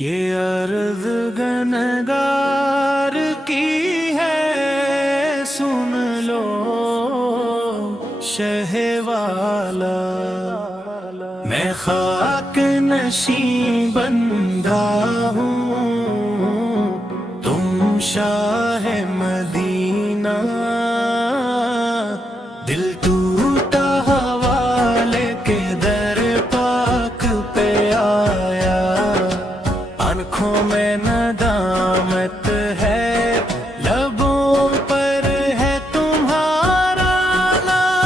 ये अर्ज गनगार की है, सुन लो शहवाला। मैं खाक नशी बंदा हूँ, तुम शाह मदीना। दिल टूटा हवाले के दर पाक पे आया, आँखों में नदामत है, लबों पर है तुम्हारा नाम।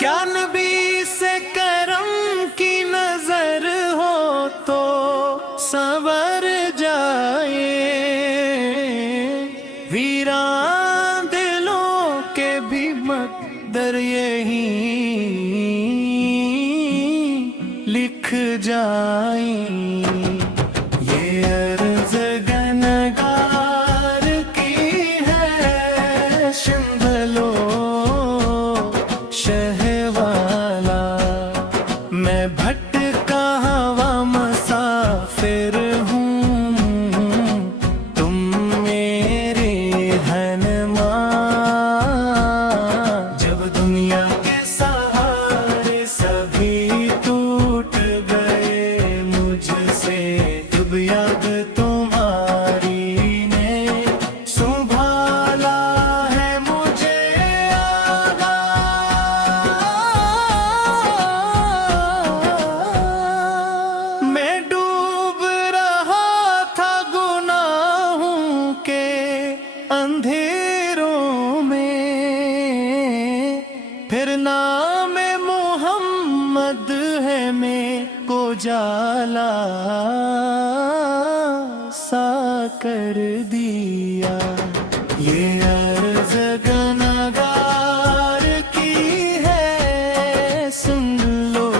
क्या नबी से करम की नजर हो तो संवर जाए, वीरान दिलों के भी मकदर यही लिख जाए। ये अर्ज गनगार की है, सुन लो शहवाला। मैं भटका हवा मुसाफिर हूँ, तुम मेरे हनमा। जब दुनिया के सहारे सभी टूट गए मुझसे, जब याद तुम्हारी ने संभाला है मुझे आगा। मैं डूब रहा था गुनाहों के अंधेरों में, फिर नाम मोहम्मद है में को जाला सा कर दिया। ये अर्ज गनगार की है, सुन लो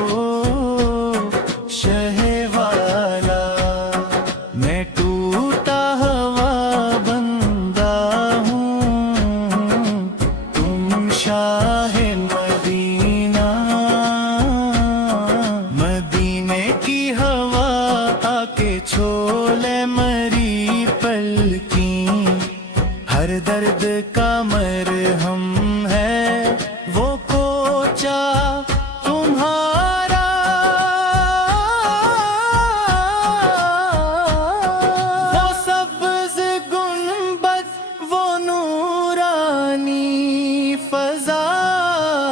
शहवाला। मैं टूटा हवा बंदा हूँ, तुम शाह मदीना। मदीने की हवा आके छोले मरी पलकी, हर दर्द का मरहम है वो कोचा तुम्हारा। वो सब्ज गुंबद, वो नूरानी फज़ाई,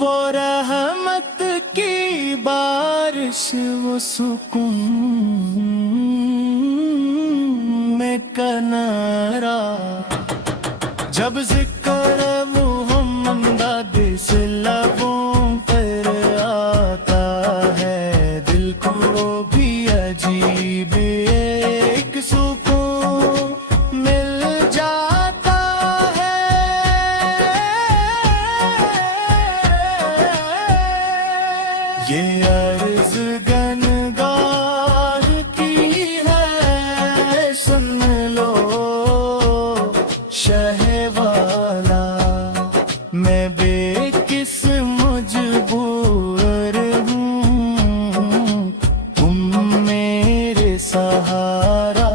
वो रहमत की बारिश, वो सुकून में कनारा। जब जिक्र मुहम्मद से लबों पर आता है, दिल को भी अजीब एक सुकून मिल जाता है। ये अर्ज गनगार की है, सुन लो शहवाला। मैं बेकिस मजबूर हूँ, तुम मेरे सहारा।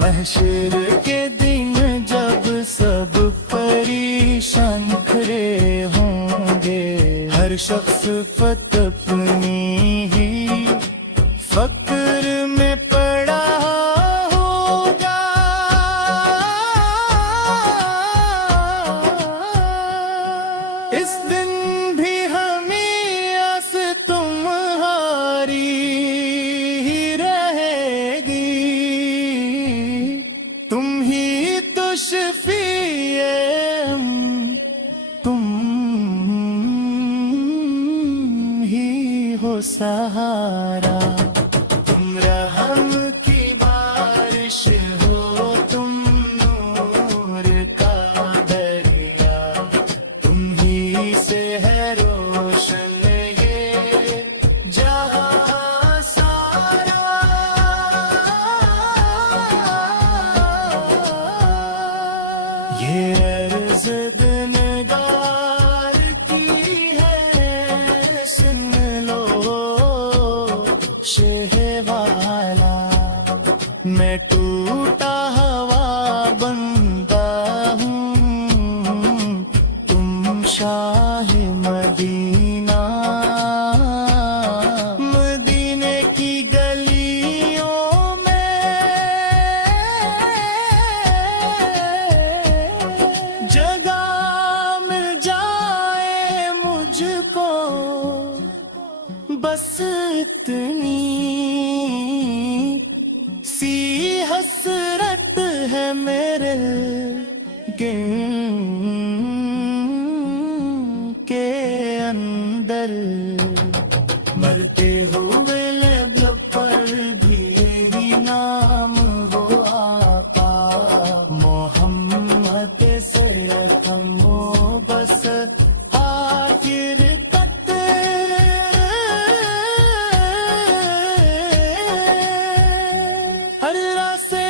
महशर के दिन जब सब परेशान खड़े होंगे, हर शख्स फत अपनी ही फक्र में पड़ा होगा। इस दिन भी हमें आस तुम्हारी ही रहेगी, तुम ही तो शफीए, तुम ही हो सहारा। तुम रहम की बारिश हो, तुम नूर का दरिया, तुम ही से है रोशन ये जहां सारा। ये अर्ज़ गनगार بس اتنی سی حسرت ہے میرے گن کے اندر، مرتے ہوئے لب پر بھی یہی نام ہو آقا محمد سے ختم ہو بس آخر تک۔ ہر راہ سے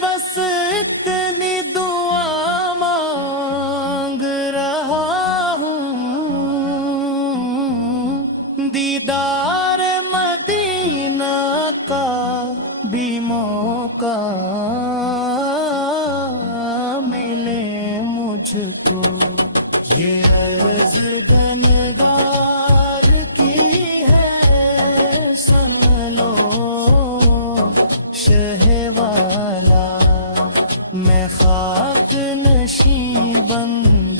بس اتنی دعا مانگ رہا ہوں، دیدار مدینہ کا بھی موقع ملے مجھ کو، یہ عرض گنگار کی ہے سن لو شہ والا، میں خاک نشیں بن